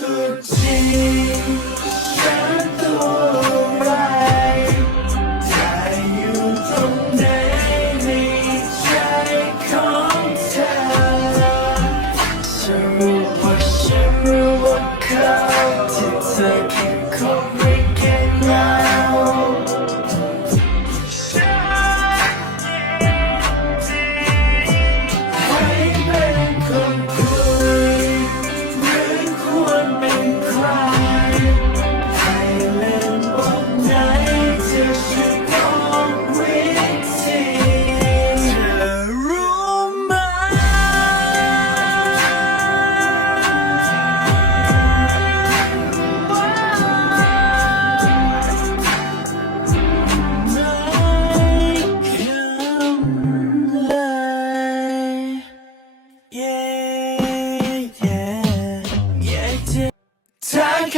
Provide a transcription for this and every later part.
ตัวจริฉันตัวไรจอยู่ตรงไหนในใจของเธอรู้ว่าฉันรู้ว่าเขาที่เธอคิคง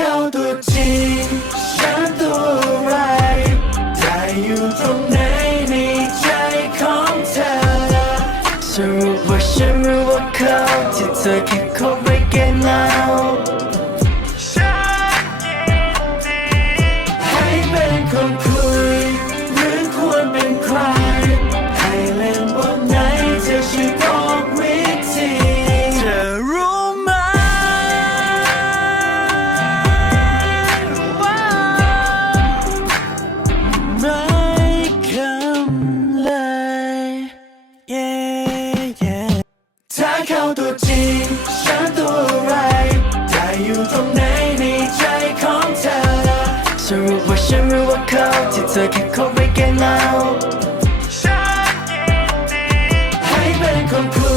เข้าตัวจริงฉันตัวไรจะอยู่ตรงไหนในใจของเธอสรุปว่าฉันรู้ว่าเขาที่เธอแค่คบไปแค่นั้น เขาตัวจริง ฉันตัวอะไรได้อยู่ตรงไหนในใจของเธอสรุปว่าฉันรู้ว่าเขาที่เธอแค่คบไปแก่เงาให้เป็นคนคุ